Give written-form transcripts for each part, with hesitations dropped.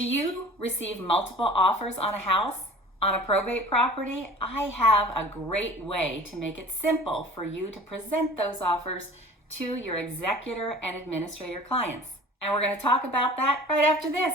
Do you receive multiple offers on a house, on a probate property? I have a great way to make it simple for you to present those offers to your executor and administrator clients. And we're going to talk about that right after this.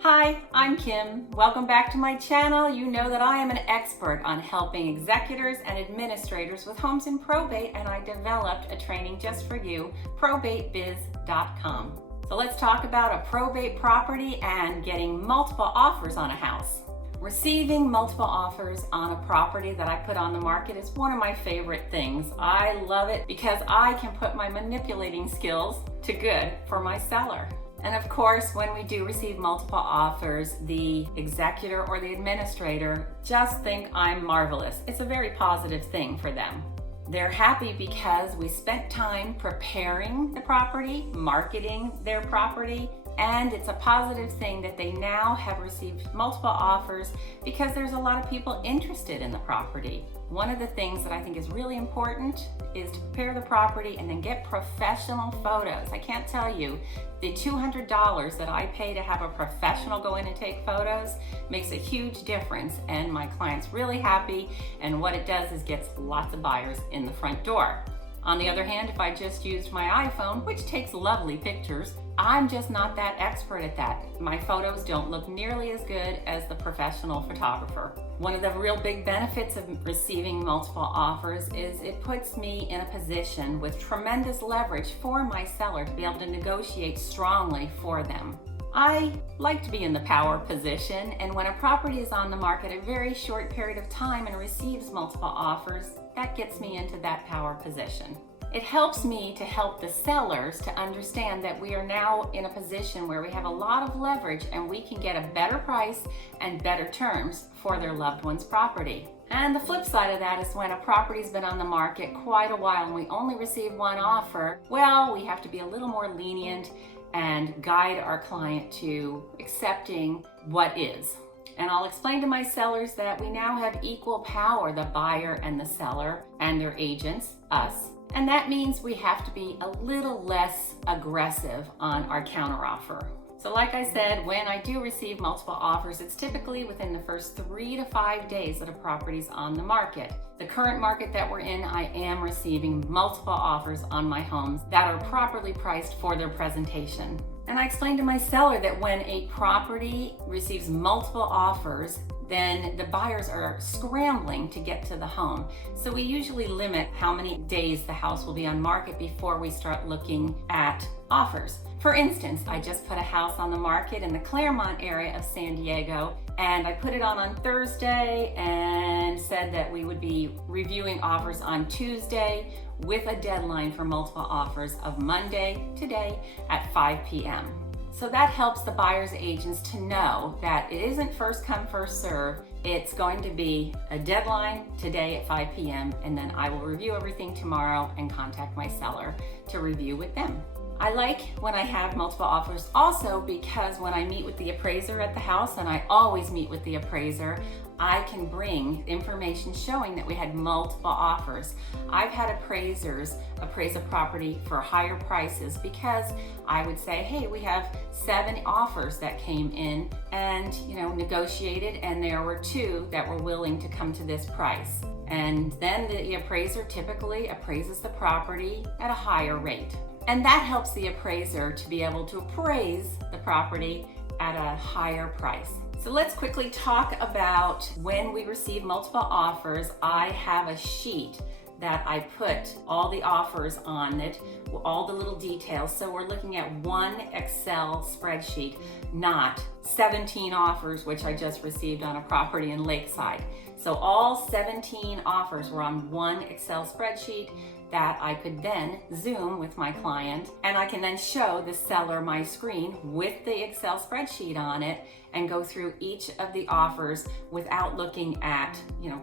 Hi, I'm Kim. Welcome back to my channel. You know that I am an expert on helping executors and administrators with homes in probate, and I developed a training just for you, ProbateBiz.com. So let's talk about a probate property and getting multiple offers on a house. Receiving multiple offers on a property that I put on the market is one of my favorite things. I love it because I can put my manipulating skills to good for my seller. And of course, when we do receive multiple offers, the executor or the administrator just think I'm marvelous. It's a very positive thing for them. They're happy because we spent time preparing the property, marketing their property, and it's a positive thing that they now have received multiple offers because there's a lot of people interested in the property. One of the things that I think is really important is to prepare the property and then get professional photos. I can't tell you, the $200 that I pay to have a professional go in and take photos makes a huge difference, and my client's really happy, and what it does is gets lots of buyers in the front door. On the other hand, if I just used my iPhone, which takes lovely pictures, I'm just not that expert at that. My photos don't look nearly as good as the professional photographer. One of the real big benefits of receiving multiple offers is it puts me in a position with tremendous leverage for my seller to be able to negotiate strongly for them. I like to be in the power position, and when a property is on the market a very short period of time and receives multiple offers, that gets me into that power position. It helps me to help the sellers to understand that we are now in a position where we have a lot of leverage and we can get a better price and better terms for their loved one's property. And the flip side of that is when a property's been on the market quite a while and we only receive one offer, well, we have to be a little more lenient and guide our client to accepting what is. And I'll explain to my sellers that we now have equal power, the buyer and the seller and their agents, us. And that means we have to be a little less aggressive on our counteroffer. So like I said, when I do receive multiple offers, it's typically within the first 3 to 5 days that a property's on the market. The current market that we're in, I am receiving multiple offers on my homes that are properly priced for their presentation. And I explained to my seller that when a property receives multiple offers, then the buyers are scrambling to get to the home. So we usually limit how many days the house will be on market before we start looking at offers. For instance, I just put a house on the market in the Claremont area of San Diego, and I put it on Thursday and said that we would be reviewing offers on Tuesday with a deadline for multiple offers of Monday, today at 5 p.m. So that helps the buyer's agents to know that it isn't first come, first serve. It's going to be a deadline today at 5 p.m. and then I will review everything tomorrow and contact my seller to review with them. I like when I have multiple offers also because when I meet with the appraiser at the house, and I always meet with the appraiser, I can bring information showing that we had multiple offers. I've had appraisers appraise a property for higher prices because I would say, hey, we have 7 offers that came in and negotiated, and there were 2 that were willing to come to this price. And then the appraiser typically appraises the property at a higher rate. And that helps the appraiser to be able to appraise the property at a higher price. So let's quickly talk about when we receive multiple offers. I have a sheet that I put all the offers on it, all the little details. So we're looking at one Excel spreadsheet, not 17 offers, which I just received on a property in Lakeside. So all 17 offers were on one Excel spreadsheet that I could then Zoom with my client, and I can then show the seller my screen with the Excel spreadsheet on it and go through each of the offers without looking at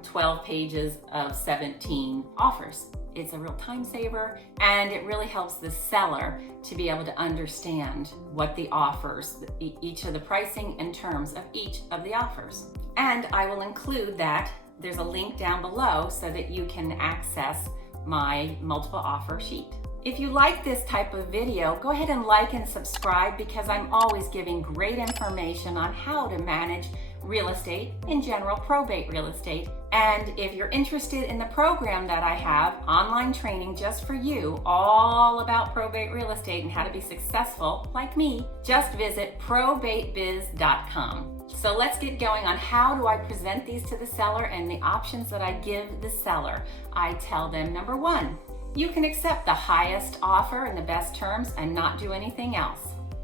12 pages of 17 offers. It's a real time saver, and it really helps the seller to be able to understand what the offers, each of the pricing and terms of each of the offers. And I will include that there's a link down below so that you can access my multiple offer sheet. If you like this type of video, go ahead and like and subscribe, because I'm always giving great information on how to manage real estate, in general, probate real estate. And if you're interested in the program that I have, online training just for you, all about probate real estate and how to be successful like me, just visit ProbateBiz.com. So let's get going on how do I present these to the seller and the options that I give the seller. I tell them, number one, you can accept the highest offer and the best terms and not do anything else.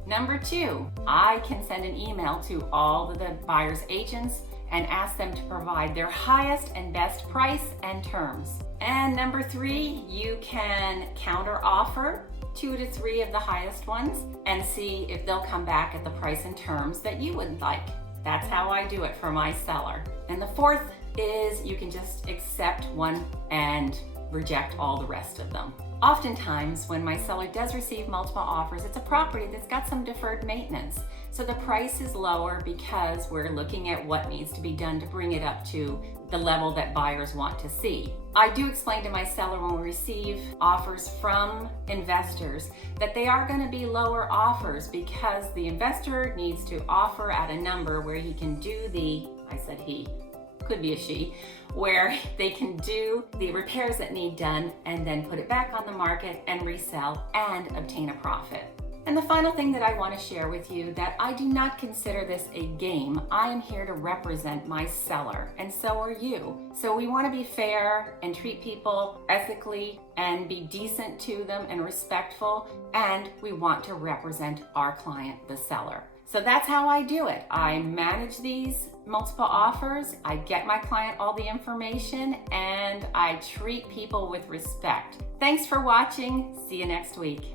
Number two, I can send an email to all of the buyer's agents and ask them to provide their highest and best price and terms. And number three, you can counter offer 2 to 3 of the highest ones and see if they'll come back at the price and terms that you would like. That's how I do it for my seller. And the fourth is you can just accept one and reject all the rest of them. Oftentimes, when my seller does receive multiple offers, it's a property that's got some deferred maintenance. So the price is lower because we're looking at what needs to be done to bring it up to the level that buyers want to see. I do explain to my seller when we receive offers from investors that they are going to be lower offers because the investor needs to offer at a number where he can do I said he, could be a she, where they can do the repairs that need done and then put it back on the market and resell and obtain a profit. And the final thing that I want to share with you, that I do not consider this a game. I am here to represent my seller, and so are you. So we want to be fair and treat people ethically and be decent to them and respectful, and we want to represent our client, the seller. So that's how I do it. I manage these multiple offers, I get my client all the information, and I treat people with respect. Thanks for watching. See you next week.